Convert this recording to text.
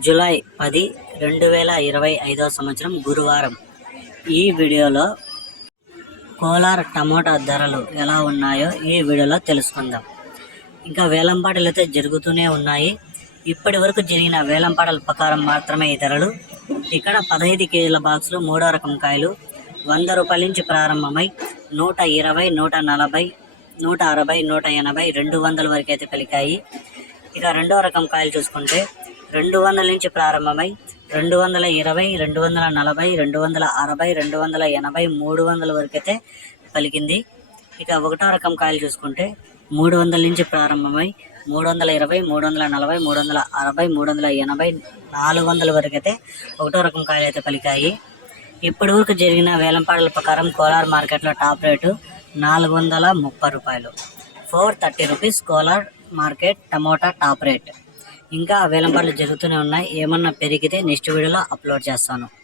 July పది రెండు వేల ఇరవై ఐదో సంవత్సరం గురువారం. ఈ వీడియోలో కోలార్ టమోటా ధరలు ఎలా ఉన్నాయో ఈ వీడియోలో తెలుసుకుందాం. ఇంకా వేలంపాటలు అయితే జరుగుతూనే ఉన్నాయి. ఇప్పటి వరకు జరిగిన వేలంపాటల ప్రకారం మాత్రమే ఈ ధరలు. ఇక్కడ పదహైదు కేజీల బాక్సులు మూడో రకం కాయలు. వంద రూపాయల నుంచి ప్రారంభమై నూట ఇరవై నూట నలభై నూట అరవై నూట ఎనభై రెండు వందల వరకు అయితే పలికాయి ఇక రెండో రకం కాయలు చూసుకుంటే రెండు వందల నుంచి ప్రారంభమై రెండు వందల ఇరవై రెండు వందల నలభై రెండు వందల అరవై రెండు వందల ఎనభై మూడు వందల వరకు అయితే పలికింది. ఇక ఒకటో రకం కాయలు చూసుకుంటే మూడు వందల నుంచి ప్రారంభమై మూడు వందల ఇరవై మూడు వందల నలభై మూడు వందల అరవై మూడు వందల ఎనభై నాలుగు వందల వరకు అయితే ఒకటో రకం కాయలు అయితే పలికాయి. ఇప్పటి వరకు జరిగిన వేలంపాటల ప్రకారం కోలార్ మార్కెట్లో టాప్ రేటు నాలుగు వందల ముప్పై రూపాయలు. Four thirty rupees Kolar market tomato top rate. ఇంకా వేలంపాటలు జరుగుతూనే ఉన్నాయి. ఏమన్నా పెరిగితే నెక్స్ట్ వీడియోలో అప్లోడ్ చేస్తాను.